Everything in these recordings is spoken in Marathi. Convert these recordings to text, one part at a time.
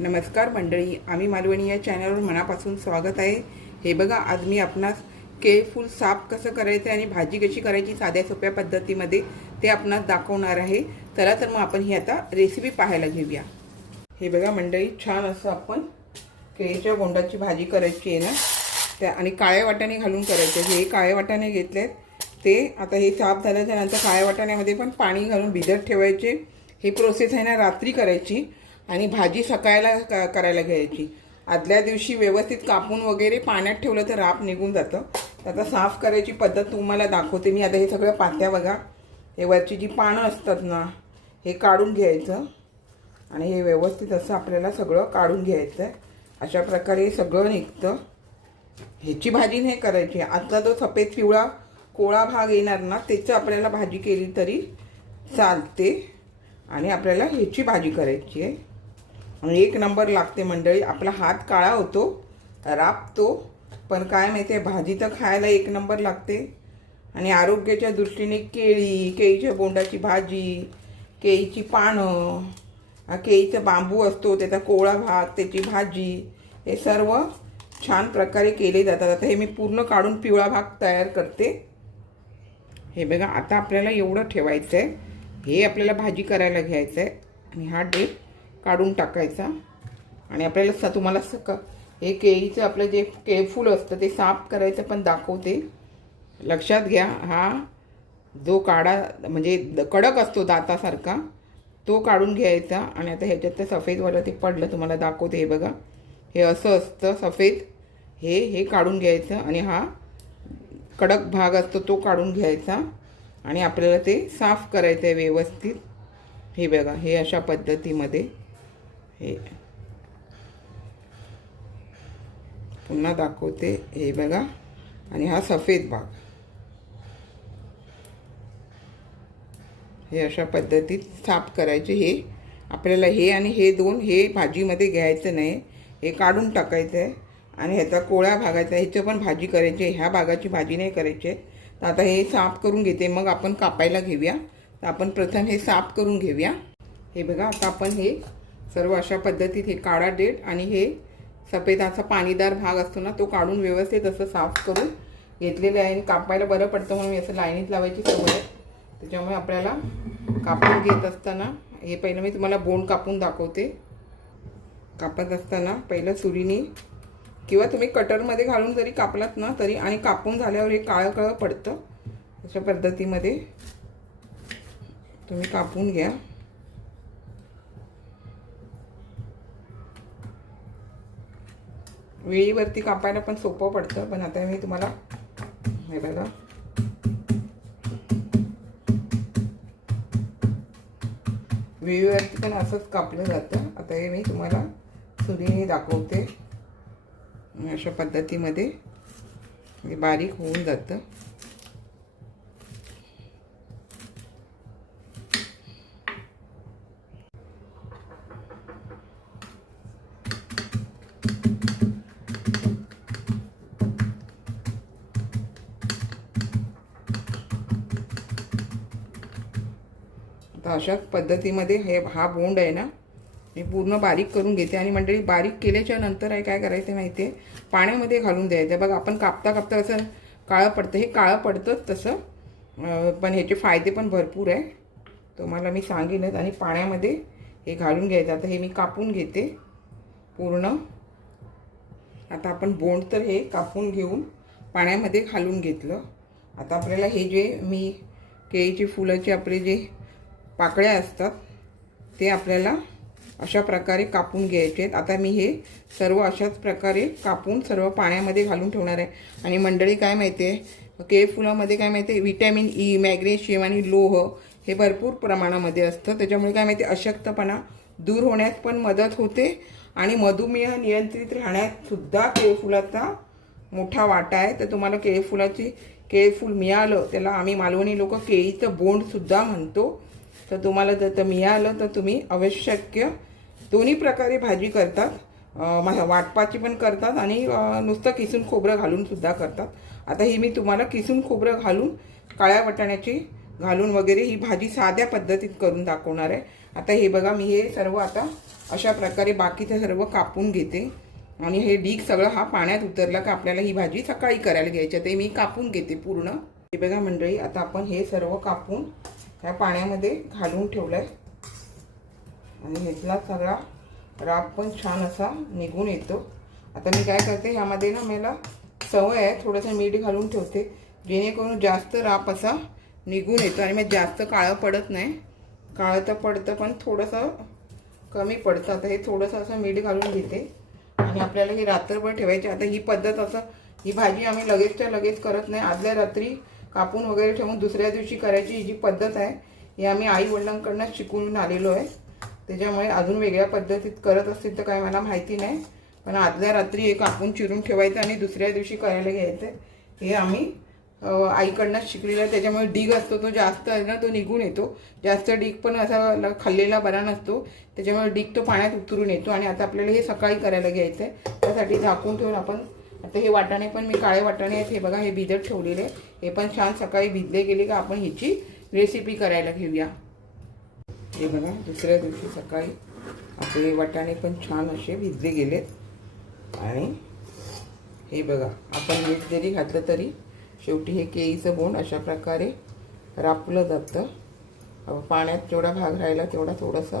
नमस्कार मंडळी, आम्ही मालवणी या चॅनलवर मनापासून स्वागत आहे। हे बघा, आज मी आपणास केळफूल साफ कसं करायचं आणि भाजी कशी करायची साध्या सोप्या पद्धतीमध्ये ते आपणास दाखवणार आहे। चला तर मग आपण ही आता रेसिपी पाहायला घेऊया। हे बघा मंडळी, छान असं आपण केळीच्या बोंडाची भाजी करायची आहे ना, त्या आणि काळे वाटाणे घालून करायचे। हे काळे वाटाणे घेतलेत, ते आता हे साफ झाल्याच्या नंतर काळ्या वाटाण्यामध्ये पण पाणी घालून भिजत ठेवायचे। ही प्रोसेस आहे ना रात्री करायची आणि भाजी सकाळला करायला घ्यायची। आदल्या दिवशी व्यवस्थित कापून वगैरे पाण्यात ठेवलं तर राप निघून जातं। आता साफ करायची पद्धत तुम्हाला दाखवते मी। आता हे सगळं पात्या बघा, हे वरची जी पानं असतात ना, हे काढून घ्यायचं आणि हे व्यवस्थित असं आपल्याला सगळं काढून घ्यायचं आहे। अशा प्रकारे सगळं निघतं। ह्याची भाजी नाही करायची, आतला जो सफेद पिवळा कोळा भाग येणार ना, त्याची आपल्याला भाजी केली तरी चालते आणि आपल्याला ह्याची भाजी करायची आहे आणि एक नंबर लागते मंडळी। आपला हात काळा होतो, राबतो, पण काय माहिती आहे, भाजी तर खायला एक नंबर लागते। आणि आरोग्याच्या दृष्टीने केळीच्या बोंडाची भाजी, केळीची पानं, केळीचा बांबू असतो त्याचा कोवळा भाग, त्याची भाजी, हे सर्व छान प्रकारे केले जातात। आता हे मी पूर्ण काढून पिवळा भाग तयार करते। हे बघा, आता आपल्याला एवढं ठेवायचं आहे, हे आपल्याला भाजी करायला घ्यायचं आहे आणि हा डेट काढून टाकायचा। आणि आपल्याला तुम्हाला हे केळीचं आपलं जे केळफूल असतं ते साफ करायचं पण दाखवते, लक्षात घ्या। हा जो काढा म्हणजे कडक असतो दातासारखा, तो काढून घ्यायचा। आणि आता ह्याच्यात ते सफेदवालं ते पडलं तुम्हाला दाखवते। हे बघा, हे असं असतं सफेद, हे काढून घ्यायचं आणि हा कडक भाग असतो तो काढून घ्यायचा आणि आपल्याला ते साफ करायचं आहे व्यवस्थित। हे बघा, हे अशा पद्धतीमध्ये, हे पुन्हा दाखवते, हे बघा। आणि हा सफेद भाग, हे अशा पद्धतीत साफ करायचे। हे आपल्याला हे आणि हे दोन हे भाजीमध्ये घ्यायचं नाही, हे काढून टाकायचं आहे। आणि ह्याचा कोळ्या भागाचा ह्याचं पण भाजी करायची आहे, ह्या भागाची भाजी नाही करायची आहे। तर आता हे साफ करून घेते, मग आपण कापायला घेऊया। तर आपण प्रथम हे साफ करून घेऊया। हे बघा, आता आपण हे सर्व अशा पद्धतीत हे काळा देठ आणि हे सफेद असा पाणीदार भाग असतो ना, तो काढून व्यवस्थित असं साफ करून घेतलेलं आहे। आणि कापायला बरं पडतं म्हणून मी असं लाईनीत लावायची सवय आहे, त्याच्यामुळे आपल्याला कापून घेत असताना हे पहिलं मी तुम्हाला बोंड कापून दाखवते। कापत असताना पहिलं सुरीने किंवा तुम्ही कटरमध्ये घालून जरी कापलात ना तरी, आणि कापून झाल्यावर हे काळं काळं पडतं, अशा पद्धतीमध्ये तुम्ही कापून घ्या। वेळीवरती कापायला पण सोपं पडतं, पण आता मी तुम्हाला हे बघा, वेळीवरती पण असंच कापलं जातं। आता हे मी तुम्हाला सुरीने दाखवते, अशा पद्धतीमध्ये हे बारीक होऊन जातं। आता अशाच पद्धतीमध्ये हा बोंड आहे ना, मी पूर्ण बारीक करून घेते। आणि मंडळी, बारीक केल्याच्या नंतर आहे काय करायचं माहिती आहे, पाण्यामध्ये घालून द्यायचं। बघा, आपण कापता कापता असं काळं पडतं, हे काळं पडतंच तसं, पण ह्याचे फायदे पण भरपूर आहे, तुम्हाला मी सांगेनच। आणि पाण्यामध्ये हे घालून घ्यायचं। आता हे मी कापून घेते पूर्ण। आता आपण बोंड तर हे कापून घेऊन पाण्यामध्ये घालून घेतलं। आता आपल्याला हे जे मी केळीची फुलाचे आपले जे पाकळ्या असतात ते आपल्याला अशा प्रकारे कापून घ्यायचे आहेत। आता मी हे सर्व अशाच प्रकारे कापून सर्व पाण्यामध्ये घालून ठेवणार आहे। आणि मंडळी, काय माहिती आहे, केळफुलामध्ये काय माहिती आहे, व्हिटॅमिन ई, मॅग्नेशियम आणि लोह हे भरपूर प्रमाणामध्ये असतं, त्याच्यामुळे काय माहिती आहे, अशक्तपणा दूर होण्यास पण मदत होते आणि मधुमेह नियंत्रित राहण्यात सुद्धा केळफुलाचा मोठा वाटा आहे। तर तुम्हाला केळफूल मिळालं, त्याला आम्ही मालवणी लोक केळीचं बोंडसुद्धा म्हणतो, तर तुम्हाला जर मिळालं तर तुम्ही अवश्य दोन्ही प्रकारे भाजी करतात, वाटपाची पण करतात आणि नुसतं किसून खोबरं घालून सुद्धा करतात। आता ही मी तुम्हाला किसून खोबरं घालून, काळ्या वाटाण्याची घालून वगैरे ही भाजी साध्या पद्धतीत करून दाखवणार आहे। आता हे बघा मी हे सर्व आता अशा प्रकारे बाकीचं सर्व कापून घेते आणि हे डीक सगळं हा पाण्यात उतरला का आपल्याला ही भाजी सकाळी करायला घ्यायची. ते मी कापून घेते पूर्ण. हे बघा मंडळी, आता आपण हे सर्व कापून ह्या पाण्यामध्ये घालून ठेवलं आहे आणि ह्यातला सगळा राप पण छान असा निघून येतो. आता मी काय करते, ह्यामध्ये ना मला सवय आहे थोडंसं मीठ घालून ठेवते जेणेकरून जास्त राप असा निघून येतो आणि मग जास्त काळं पडत नाही. काळं तर पडतं पण थोडंसं कमी पडतं. आता हे थोडंसं असं मीठ घालून घेते आणि आपल्याला हे रात्रभर ठेवायचे. आता ही पद्धत असं, ही भाजी आम्ही लगेचच्या लगेच करत नाही. आदल्या रात्री कापून वगैरे ठेवून दुसऱ्या दिवशी करायची ही जी पद्धत आहे ही आम्ही आई वडिलांकडून शिकून आलेलो आहे. त्याच्यामुळे अजून वेगळ्या पद्धतीत करत असतील तर काय मला माहिती नाही, पण आदल्या रात्री हे कापून चिरून ठेवायचं आणि दुसऱ्या दिवशी करायला घ्यायचं. हे आम्ही आईकडनं शिकलेलं आहे. त्याच्यामुळे डीग असतो तो जास्त आहे ना, तो निघून येतो. जास्त डीग पण असा खाल्लेला बरा नसतो, त्याच्यामुळे डीग तो पाण्यात उतरून येतो. आणि आता आपल्याला हे सकाळी करायला घ्यायचं आहे. त्यासाठी झाकून ठेवून आपण आता हे वाटाणे पण मी काळे वाटाणे आहेत हे बघा हे भिजत ठेवलेले, हे पण छान सकाळी भिजले गेले का आपण ह्याची रेसिपी करायला घेऊया. हे बघा दुसऱ्या दिवशी सकाळी आपले वाटाणे पण छान असे भिजले गेलेत. आणि हे बघा आपण मीठ जरी घातलं तरी शेवटी हे केळीचं बोंड अशा प्रकारे रापलं जातं. पाण्यात जेवढा भाग राहिला तेवढा थोडासा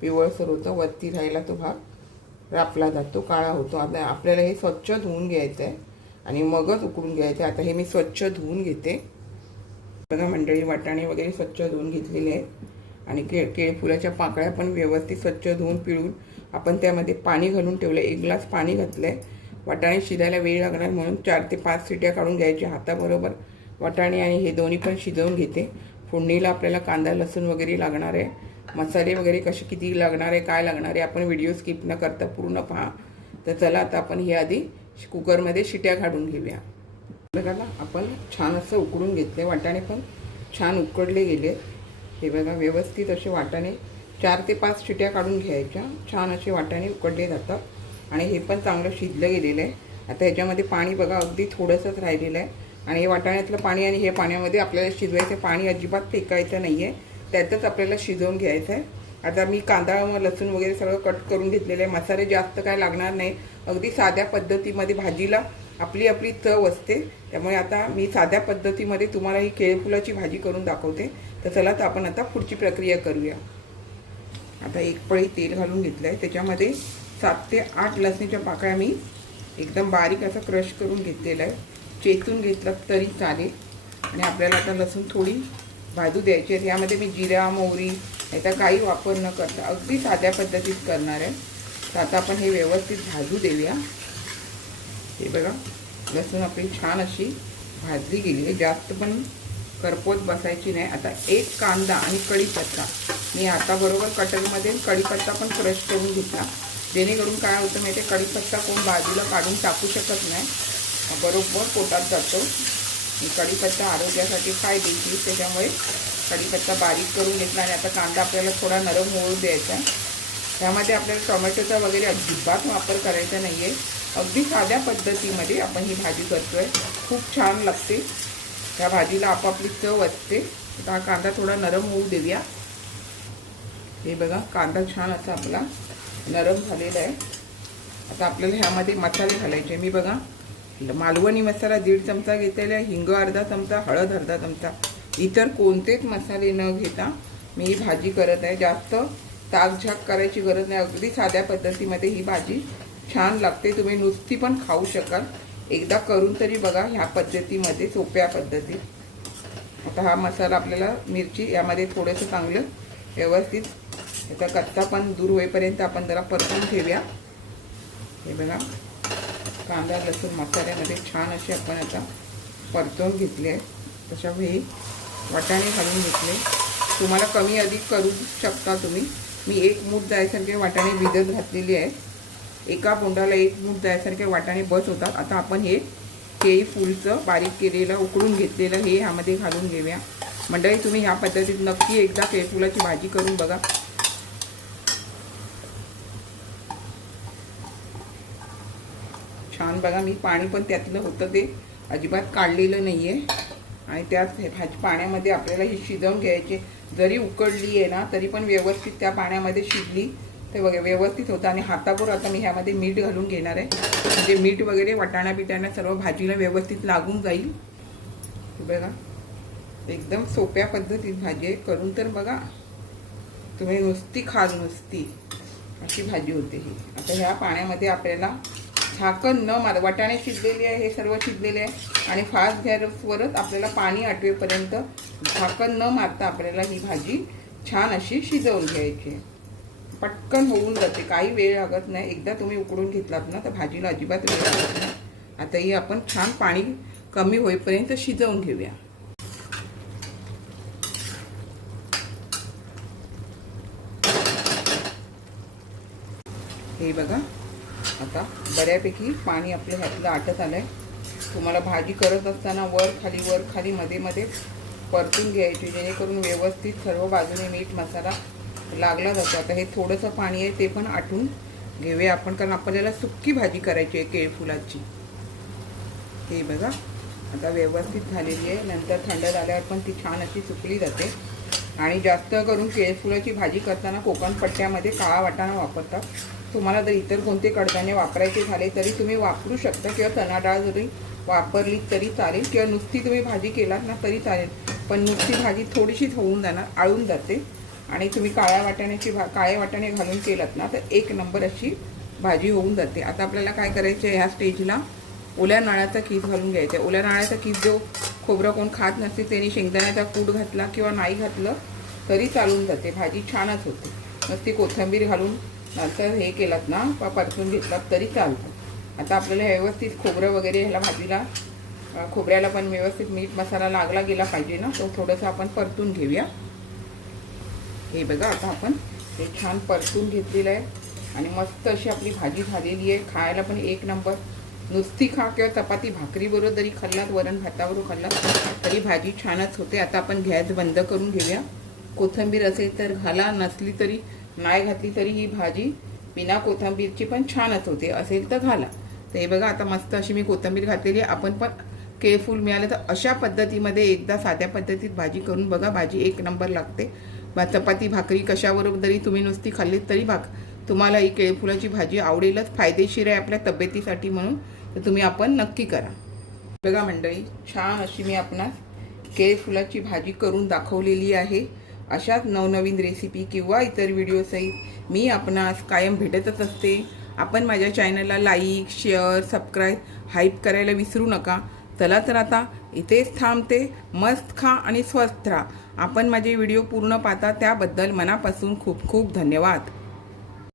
पिवळसर होतं, वरती राहिला तो भाग रापला जातो, काळा होतो. आता आपल्याला हे स्वच्छ धुवून घ्यायचं आहे आणि मगच उकडून घ्यायचं आहे. आता हे मी स्वच्छ धुवून घेते. बघा मंडळी, वाटाणे वगैरे स्वच्छ धुवून घेतलेले आहेत आणि केळफुलाच्या पाकळ्या पण व्यवस्थित स्वच्छ धुवून पिळून आपण त्यामध्ये पाणी घालून ठेवलं. 1 ग्लास पाणी घातलं आहे. वाटाणे शिजायला वेळ लागणार म्हणून 4 ते 5 शिट्या काढून घ्यायच्या. हाताबरोबर वाटाणे आणि हे दोन्ही पण शिजवून घेते. फोडणीला आपल्याला कांदा लसूण वगैरे लागणार आहे, मसाले वगैरे कसे किती लागणार आहे काय लागणार आहे आपण व्हिडिओ स्किप न करता पूर्ण पहा. तर चला आता आपण हे आधी कुकरमध्ये शिट्या काढून घेऊया. बघा ना, आपण छान असं उकडून घेतले. वाटाणे पण छान उकडले गेले. हे बघा व्यवस्थित असे वाटाणे 4 ते 5 शिट्या काढून घ्यायच्या. छान असे वाटाणे उकडले जातात आणि हे पण चांगलं शिजलं गेलेलं आहे. आता ह्याच्यामध्ये पाणी बघा अगदी थोडंसंच राहिलेलं आहे आणि हे वाटाण्यातलं पाणी आणि हे पाण्यामध्ये आपल्याला शिजवायचं. पाणी अजिबात फेकायचं नाही आहे, त्यातच आपल्याला शिजवून घ्यायचं आहे. आता मी कांदा लसूण वगैरे सगळं कट करून घेतलेलं आहे. मसाले जास्त काय लागणार नाही, अगदी साध्या पद्धतीमध्ये भाजीला आपली आपली चव असते. त्यामुळे आता मी साध्या पद्धतीमध्ये तुम्हाला ही केळफुलाची भाजी करून दाखवते. तर चला तर आपण आता पुढची प्रक्रिया करूया. आता 1 पळी तेल घालून घेतलं आहे. त्याच्यामध्ये 7 ते 8 लसणीच्या पाकळ्या मी एकदम बारीक असं क्रश करून घेतलेलं आहे. चेचून घेतलं तरी चालेल. आणि आपल्याला आता लसूण थोडी भाजू द्यायची आहे. यामध्ये मी जिरा मोहरी याचा काही वापर न करता अगदी साध्या पद्धतीत करणार आहे. तर आता आपण हे व्यवस्थित भाजू देऊया. हे बघा लसूण आपली छान अशी भाजली गेली आहे, जास्त पण करपवत बसायची नाही. आता 1 कांदा आणि कढीपत्ता मी आता बरोबर कटरमध्ये कढीपत्ता पण क्रश करून घेतला, जेणेकरून काय होतं माहिती आहे, कढीपत्ता कोण बाजूला काढून टाकू शकत नाही, बरोबर पोटात जातो. कढीपत्ता आरोग्यासाठी फायदेशीर, त्याच्यामुळे कढीपत्ता बारीक करून घेतला. आणि आता कांदा आपल्याला थोडा नरम होऊ द्यायचा. त्यामध्ये आपल्याला टोमॅटोचा वगैरे अजिबात वापर करायचा नाही आहे. अगदी साध्या पद्धतीमध्ये आपण ही भाजी करतो आहे, खूप छान लागते. त्या भाजीला आपापली चव असते. आता हा कांदा थोडा नरम होऊ देऊया. हे बघा कांदा छान असा आपला नरम झालेला आहे. आता आपल्याला ह्यामध्ये मसाले घालायचे. मी बघा मालवणी मसाला 1.5 चमचा घेतलेला आहे, हिंग अर्धा चमचा, हळद अर्धा चमचा. इतर कोणतेच मसाले न घेता मी ही भाजी करत आहे. जास्त ताकझाक करायची गरज नाही, अगदी साध्या पद्धतीमध्ये ही भाजी छान लागते. तुम्ही नुसती पण खाऊ शकाल. एकदा करून तरी बघा ह्या पद्धतीमध्ये, सोप्या पद्धतीत. आता हा मसाला आपल्याला मिरची यामध्ये थोडंसं चांगलं व्यवस्थित याचा कच्चा पण दूर होईपर्यंत आपण जरा परतून ठेवूया. हे बघा कांदा लसूण मसाल्यामध्ये छान असे आपण आता परतून घेतले आहे. तशावेळी वाटाणे घालून घेतले. तुम्हाला कमी अधिक करू शकता तुम्ही. मी 1 मूठ जायसारखे वाटाणे भिजत घातलेले आहे. एका बोंडाला 1 मूठ जायसारखे वाटाणे बस होतात. आता आपण हे केळी फूलचं बारीक केलेलं उकडून घेतलेलं हे ह्यामध्ये घालून घेऊया. मंडळी तुम्ही ह्या पद्धतीत नक्की एकदा केळी फुलाची भाजी करून बघा. छान बघा मी पाणी पण त्यातलं होतं ते अजिबात काढलेलं नाही आहे. आणि त्याच भाजी पाण्यामध्ये आपल्याला ही शिजवून घ्यायची. जरी उकडली आहे ना तरी पण व्यवस्थित त्या पाण्यामध्ये शिजली ते बघा व्यवस्थित होतं. आणि हातावर आता मी ह्यामध्ये मीठ घालून घेणार आहे, म्हणजे मीठ वगैरे वाटाणा पिटाणा सर्व भाजीला व्यवस्थित लागून जाईल. बघा एकदम सोप्या पद्धतीत भाजी आहे, करून तर बघा तुम्ही नुसती खाल नुसती अशी भाजी होते ही. आता ह्या पाण्यामध्ये आपल्याला झाकण न मार, वाटाणे शिजलेले आहे, हे सर्व शिजलेले आहे आणि फास्ट गॅसवरच आपल्याला पाणी आटवेपर्यंत झाकण न मारता आपल्याला ही भाजी छान अशी शिजवून घ्यायची. पटकन होऊन जाते, काही वेळ लागत नाही. एकदा तुम्ही उकडून घेतलात ना तर भाजीला अजिबात वेळ लागत नाही. आता ही आपण छान पाणी कमी होईपर्यंत शिजवून घेऊया. हे बघा आता बऱ्यापैकी पाणी आपल्या ह्यातलं आटत आलंय. तुम्हाला भाजी करत असताना वर खाली मध्ये मध्ये परतून घ्यायची, जेणेकरून व्यवस्थित सर्व बाजूने मीठ मसाला लागला जातो. आता हे थोडंसं पाणी आहे ते पण आटून घेऊया आपण, कारण आपल्याला सुक्की भाजी करायची आहे केळफुलाची. हे बघा आता व्यवस्थित झालेली आहे. नंतर थंड झाल्यावर पण ती छान अशी सुकली जाते. आणि जास्त करून केळफुलाची भाजी करताना कोकण पट्ट्यामध्ये काळा वाटाणा वापरतात. तुम्हाला जर इतर कोणते कडधान्य वापरायचे झाले तरी तुम्ही वापरू शकता, किंवा चणा डाळ जरी वापरली तरी चालेल, किंवा नुसती तुम्ही भाजी केलात ना तरी चालेल. पण नुसती भाजी थोडीशीच होऊन जाणार, आळून जाते. आणि तुम्ही काळे वाटाणे घालून केलात ना तर एक नंबर अशी भाजी होऊन जाते. आता आपल्याला काय करायचं आहे, ह्या स्टेजला ओल्या नारळाचा कीस घालून घ्यायचा आहे. ओल्या नारळाचा कीस जो खोबरं कोण खात नसते त्यांनी शेंगदाण्याचा कूट घातला किंवा नाही घातलं तरी चालून जाते, भाजी छानच होते. नुसती कोथिंबीर घालून नंतर हे केलात ना परतून घेतलात तरी चालतं. आता आपल्याला व्यवस्थित खोबरं वगैरे ह्याला भाजीला खोबऱ्याला पण व्यवस्थित मीठ मसाला लागला गेला पाहिजे ना, तो थोडंसं आपण परतून घेऊया. हे बघा आता आपण हे छान परतून घेतलेलं आहे आणि मस्त अशी आपली भाजी झालेली आहे. खायला पण एक नंबर. नुसती खा किंवा चपाती भाकरीबरोबर जरी खाल्लात, वरण भाताबरोबर खाल्लात तरी भाजी छानच होते. आता आपण गॅस बंद करून घेऊया. कोथिंबीर असेल तर घाला, नसली तरी नाही घातली तरी ही भाजी बिना कोथिंबीरची पण छानच होते, असेल तर घाला. तर हे बघा आता मस्त अशी मी कोथिंबीर घातलेली आहे. आपण पण केळफूल मिळाले तर अशा पद्धतीमध्ये एकदा साध्या पद्धतीत भाजी करून बघा, भाजी एक नंबर लागते. चपाती भाकरी कशाबरोबर जरी तुम्ही नुसती खाल्लीत तरी तुम्हाला ही केळफुलाची भाजी आवडेलच. फायदेशीर आहे आपल्या तब्येतीसाठी, म्हणून तर तुम्ही आपण नक्की करा. बघा मंडळी, छान अशी मी आपणास केळफुलाची भाजी करून दाखवलेली आहे. अशाच नवनवीन रेसिपी किंवा इतर व्हिडिओसहित मी आपणास कायम भेटतच असते. आपण माझ्या चॅनलला लाईक, शेअर, सबस्क्राईब, हाईप करायला विसरू नका. चला तर आता इथेच थांबते. मस्त खा आणि स्वस्थ राहा. आपण माझे व्हिडिओ पूर्ण पाहता त्याबद्दल मनापासून खूप खूप धन्यवाद.